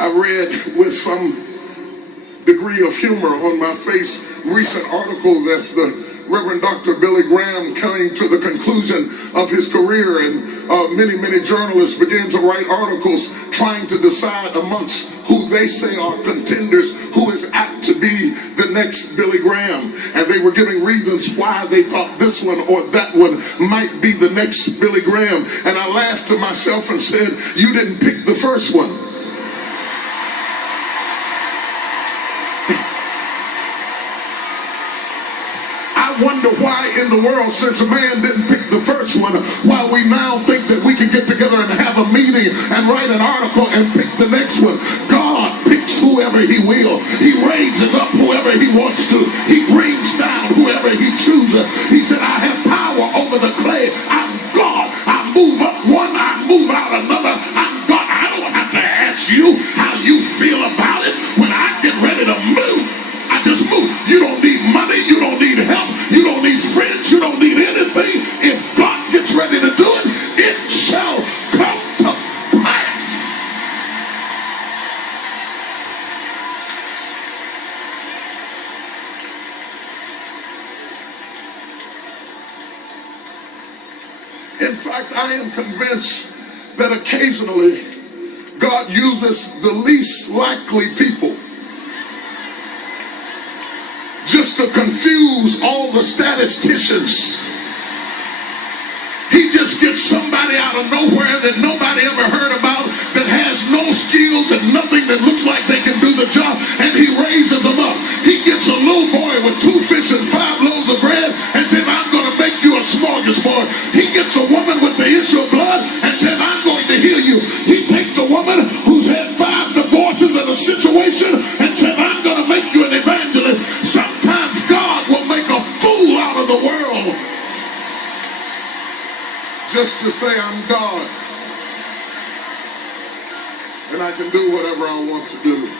I read with some degree of humor on my face recent article that the Reverend Dr. Billy Graham came to the conclusion of his career, and many journalists began to write articles trying to decide amongst who they say are contenders, who is apt to be the next Billy Graham. And they were giving reasons why they thought this one or that one might be the next Billy Graham. And I laughed to myself and said, you didn't pick the first one. I wonder why in the world, since a man didn't pick the first one, why we now think that we can get together and have a meeting and write an article and pick the next one. God picks whoever he will. He raises up whoever he wants to. He brings down whoever he chooses. He said, I have power over the clay. I'm God. I move up one, I move out another. I'm God. I don't have to ask you how you feel about it. When I get ready to move, I just move. You don't need money. You don't need help. You don't need friends. You don't need anything. If God gets ready to do it, it shall come to pass. In fact, I am convinced that occasionally God uses the least likely people just to confuse all the statisticians. He just gets somebody out of nowhere that nobody ever heard about, that has no skills and nothing, that looks like they can do the job, and he raises them up. He gets a little boy with 2 fish and 5 loaves of bread and says, I'm going to make you a smorgasbord. He gets a woman with the issue of blood and says, I'm going to heal you. He takes a woman who's had 5 divorces in a situation and says, I'm going to make you an evangelist. Sometimes God will make a fool out of the world just to say, I'm God and I can do whatever I want to do.